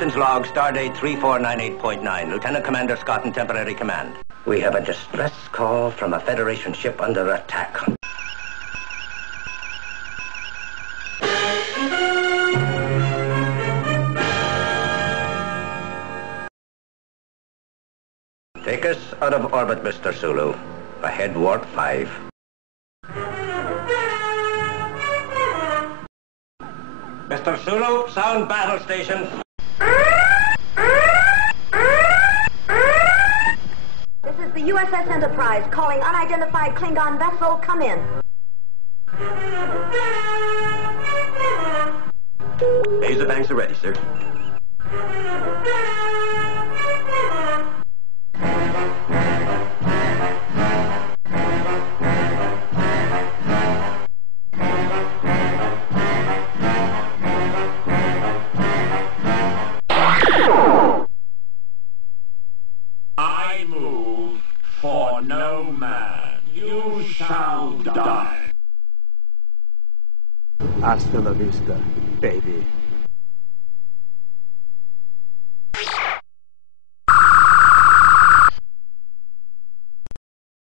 Captain's log, stardate 3498.9. Lieutenant Commander Scott in temporary command. We have a distress call from a Federation ship under attack. Take us out of orbit, Mr. Sulu. Ahead warp 5. Mr. Sulu, sound battle station. This is the USS Enterprise calling unidentified Klingon vessel. Come in. Laser banks are ready, sir. I move for no man. You shall die. Hasta la vista, baby.